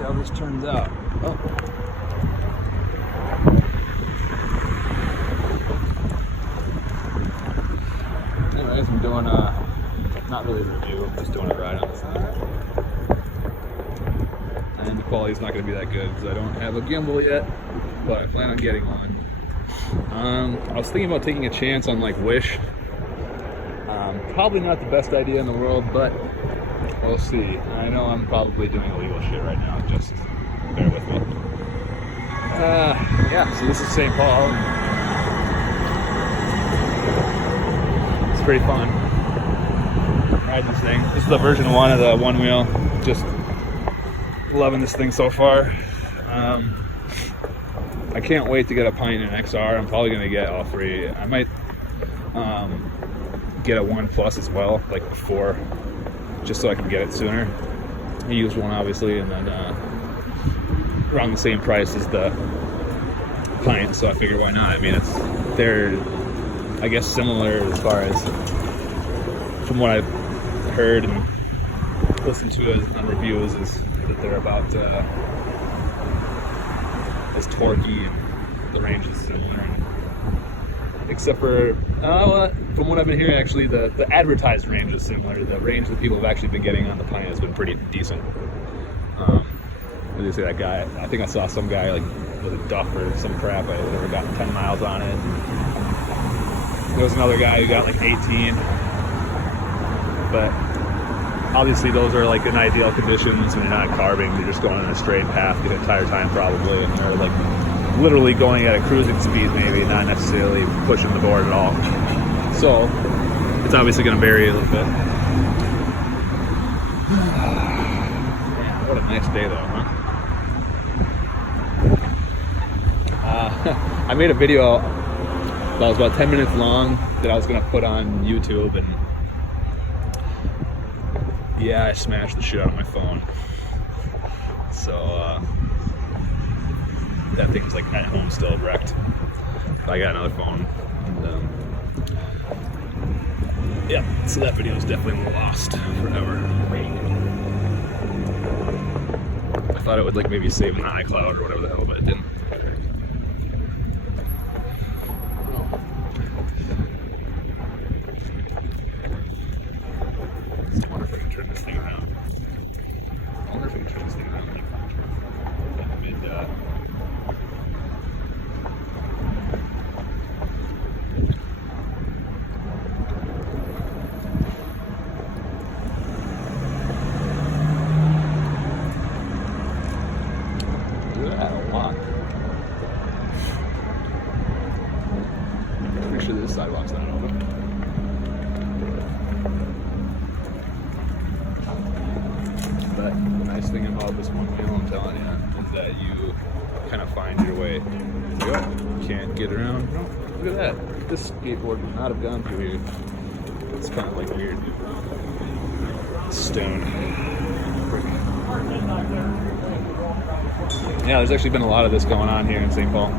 see how this turns out. Oh. Anyways, I'm doing not really a review, I'm just doing a ride on this thing. And the quality's not going to be that good because I don't have a gimbal yet, but I plan on getting one. I was thinking about taking a chance on like Wish. Probably not the best idea in the world, but we'll see. I know I'm probably doing illegal shit right now, just bear with me. Yeah, so this is St. Paul. It's pretty fun. Ride this thing. This is the version 1 of the Onewheel. Just loving this thing so far. I can't wait to get a Pint and XR. I'm probably going to get all three. I might get a 1 Plus as well, like before, just so I can get it sooner. A used one, obviously, and then around the same price as the Pint, so I figured why not. I mean, they're, I guess, similar as far as from what I've heard and listened to on reviews, is that they're about as torquey and the range is similar. Except for, from what I've been hearing, actually, the advertised range is similar. The range that people have actually been getting on the Pint has been pretty decent. As you say, that guy, I think I saw some guy like with a Duff or some crap, I never got 10 miles on it. There was another guy who got like 18. But obviously those are like in ideal conditions when you're not carving, you're just going in a straight path the entire time probably, and they're like literally going at a cruising speed maybe, not necessarily pushing the board at all. So it's obviously going to vary a little bit. Man, what a nice day though, huh? I made a video that was about 10 minutes long that I was going to put on YouTube, and yeah, I smashed the shit out of my phone. So that thing's like at home still wrecked. I got another phone. And, yeah, so that video is definitely lost forever. I thought it would like maybe save in the iCloud or whatever the hell, but it didn't. I wonder if I can turn this thing around. Like mid do that a lot. Pretty sure this sidewalk's not open. But the nice thing about this Onewheel, I'm telling you, is that you kind of find your way. You can't get around. No, look at that. This skateboard would not have gone through here. It's kind of like weird. Stone. Yeah, there's actually been a lot of this going on here in St. Paul.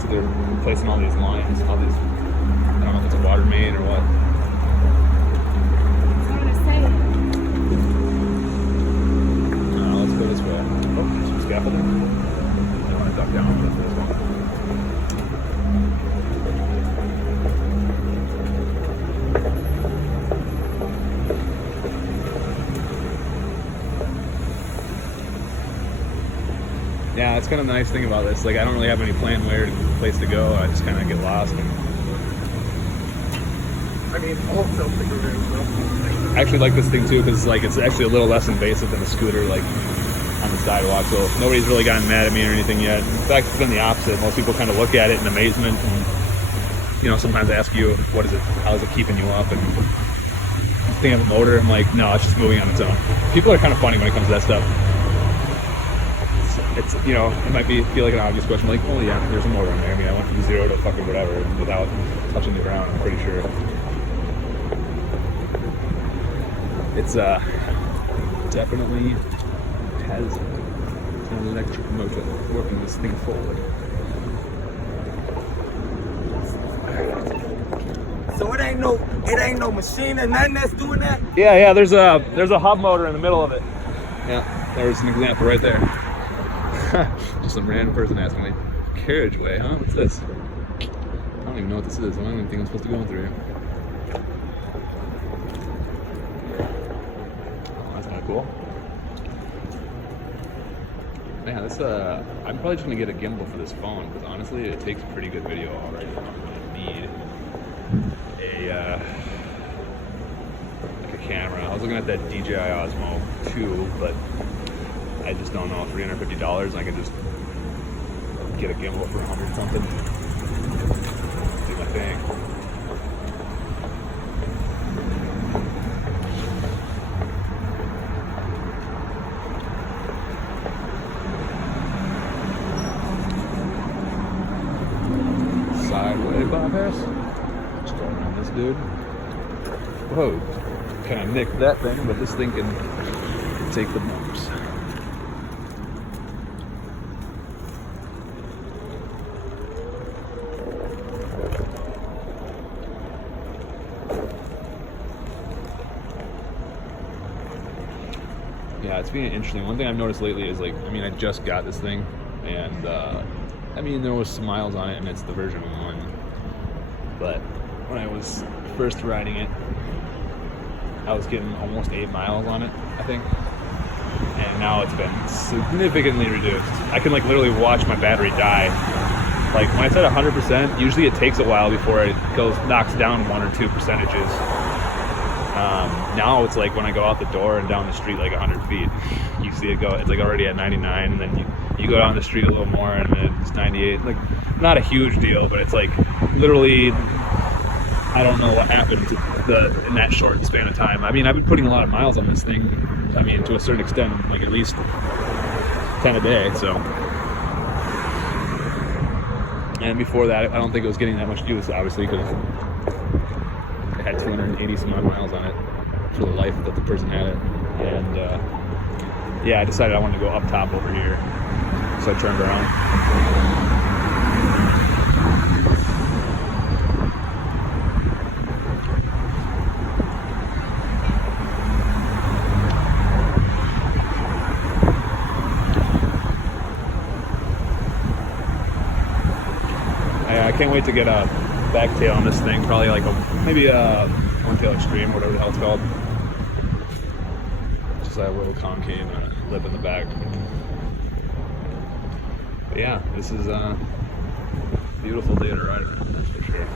So they're replacing all these lines, all these, I don't know if it's a water main or what. Let's go this way. Oh, some scaffolding. I want to duck down for this one. Yeah, that's kind of the nice thing about this. Like, I don't really have any plan where place to go. I just kind of get lost. And I mean, all self-figuring stuff. I actually like this thing too because like it's actually a little less invasive than a scooter, like on the sidewalk. So nobody's really gotten mad at me or anything yet. In fact, it's been the opposite. Most people kind of look at it in amazement, and you know, sometimes ask you, "What is it? How is it keeping you up?" And thing of a motor, I'm like, no, it's just moving on its own. People are kind of funny when it comes to that stuff. It's you know, it might feel like an obvious question, like, oh yeah, there's a motor in there. I mean, I went from 0 to fucking whatever without touching the ground, I'm pretty sure. It's definitely has an electric motor working this thing forward. So it ain't no machine or nothing that's doing that? Yeah, there's a hub motor in the middle of it. Yeah, there's an example right there. Just some random person asking me, carriageway, huh? What's this? I don't even know what this is. I don't even think I'm supposed to go through here. Oh, that's kind of cool. Man, this I'm probably just gonna get a gimbal for this phone because honestly, it takes pretty good video already. I don't really need like a camera. I was looking at that DJI Osmo 2, but I just don't know. $350. I can just get a gimbal for 100 something. Do my thing. Sideway bypass. Just go around this dude. Whoa. Kind of nicked that thing, but this thing can take the bumps. Yeah, it's been interesting. One thing I've noticed lately is like, I mean, I just got this thing, and I mean, there was some miles on it, and it's the version 1. But when I was first riding it, I was getting almost 8 miles on it, I think. And now it's been significantly reduced. I can like literally watch my battery die. Like when I said 100%, usually it takes a while before it knocks down 1 or 2 percentages. Now it's like when I go out the door and down the street like 100 feet, you see it go, it's like already at 99, and then you go down the street a little more and then it's 98. Like, not a huge deal, but it's like literally, I don't know what happened to in that short span of time. I mean, I've been putting a lot of miles on this thing. I mean, to a certain extent, like at least 10 a day, so. And before that, I don't think it was getting that much use, obviously, because it had 280 some odd miles on it for the life that the person had it. And yeah, I decided I wanted to go up top over here, so I turned around. I can't wait to get a back tail on this thing, probably like maybe a one tail extreme, whatever the hell it's called. Just that little concave lip in the back. But yeah, this is a beautiful day to ride around, that's for sure.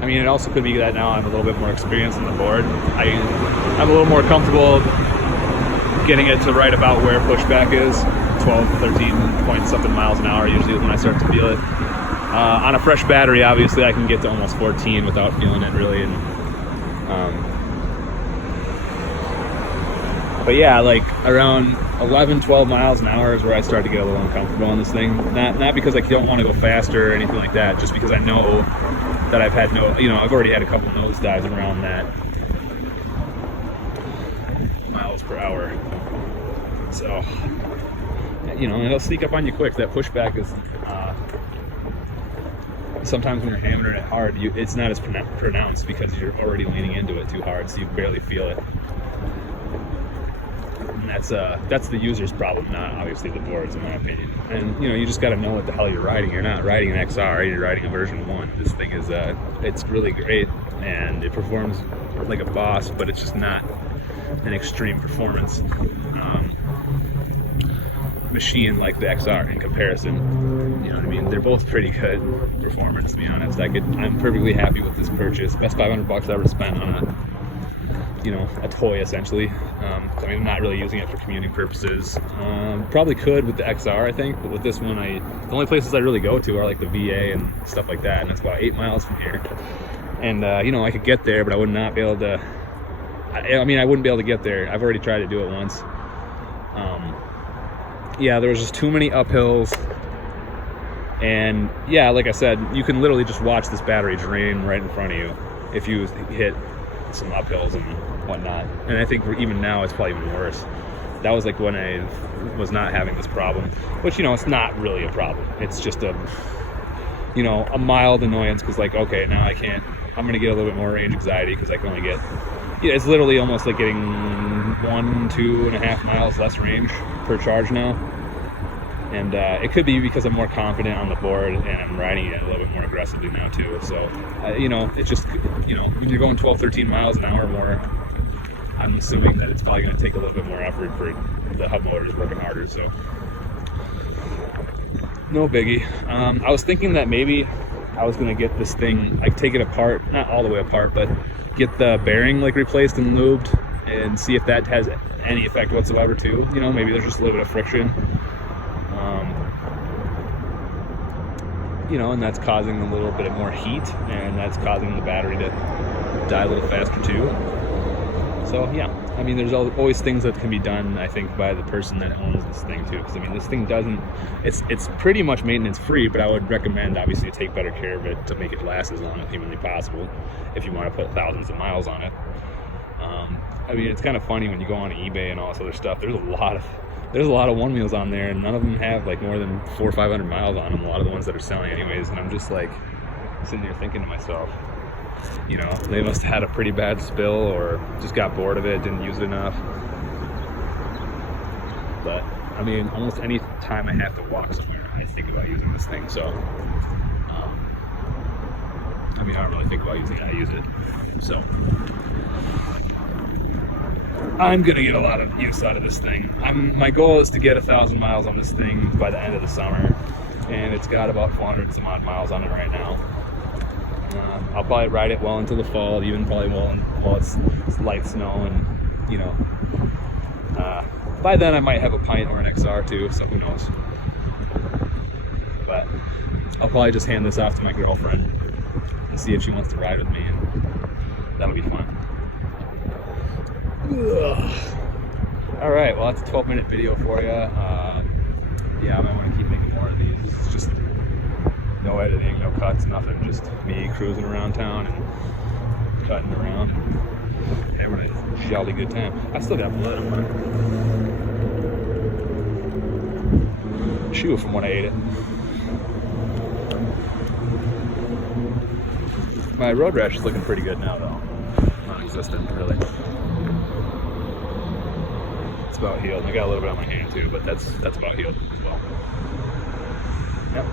I mean, it also could be that now I'm a little bit more experienced on the board. I'm a little more comfortable getting it to right about where pushback is. 12, 13 point something miles an hour usually is when I start to feel it. On a fresh battery, obviously, I can get to almost 14 without feeling it really. And, but yeah, like around 11, 12 miles an hour is where I start to get a little uncomfortable on this thing. Not because I don't want to go faster or anything like that, just because I know that I've had I've already had a couple nosedives around that miles per hour. So, it'll sneak up on you quick. That pushback is, sometimes when you're hammering it hard, it's not as pronounced because you're already leaning into it too hard, so you barely feel it. And that's the user's problem, not obviously the board's, in my opinion. And you just got to know what the hell you're riding. You're not riding an XR, you're riding a version 1. This thing is it's really great and it performs like a boss, but it's just not an extreme performance machine like the XR in comparison. You know what I mean? They're both pretty good performance, to be honest. I'm perfectly happy with this purchase. Best $500 I ever spent on a toy, essentially. I mean, I'm not really using it for commuting purposes. Probably could with the XR, I think, but with this one, the only places I really go to are like the VA and stuff like that, and it's about 8 miles from here. And I could get there, but I would not be able to. I wouldn't be able to get there. I've already tried to do it once. Yeah, there was just too many uphills, and yeah, like I said, you can literally just watch this battery drain right in front of you if you hit some uphills and whatnot. And I think even now it's probably even worse. That was like when I was not having this problem, which it's not really a problem. It's just you know, a mild annoyance because like, okay, now I'm gonna get a little bit more range anxiety because I can only get, yeah, it's literally almost like getting 2.5 miles less range per charge now. And it could be because I'm more confident on the board and I'm riding it a little bit more aggressively now too. So, you know, it's just, you know, when you're going 12, 13 miles an hour more, I'm assuming that it's probably going to take a little bit more effort for the hub motors working harder. So, no biggie. I was thinking that maybe I was going to get this thing, like take it apart, not all the way apart, but get the bearing like replaced and lubed and see if that has any effect whatsoever too. You know, maybe there's just a little bit of friction. You know, and that's causing a little bit of more heat, and that's causing the battery to die a little faster too. So yeah, I mean, there's always things that can be done, I think, by the person that owns this thing too. Because I mean, this thing doesn't, it's pretty much maintenance free, but I would recommend obviously to take better care of it to make it last as long as humanly possible if you want to put thousands of miles on it. I mean, it's kind of funny when you go on eBay and all this other stuff. There's a lot of Onewheels on there, and none of them have like more than 400 or 500 miles on them. A lot of the ones that are selling, anyways. And I'm just like sitting there thinking to myself, you know, they must have had a pretty bad spill or just got bored of it, didn't use it enough. But I mean, almost any time I have to walk somewhere, I think about using this thing. So, I mean, I don't really think about using it. I use it. So. I'm gonna get a lot of use out of this thing. My goal is to get 1,000 miles on this thing by the end of the summer, and it's got about 400 some odd miles on it right now. I'll probably ride it well into the fall, even probably while it's light snow, and you know, by then I might have a Pint or an XR too, so who knows. But I'll probably just hand this off to my girlfriend and see if she wants to ride with me, and that'll be fun. All right, well, that's a 12-minute video for you. Yeah, I might want to keep making more of these. It's just no editing, no cuts, nothing. Just me cruising around town and cutting around. Having a jolly good time. I still got blood on my shoe from when I ate it. My road rash is looking pretty good now, though. Non-existent, really. About healed. I got a little bit on my hand too, but that's about healed as well. Yep.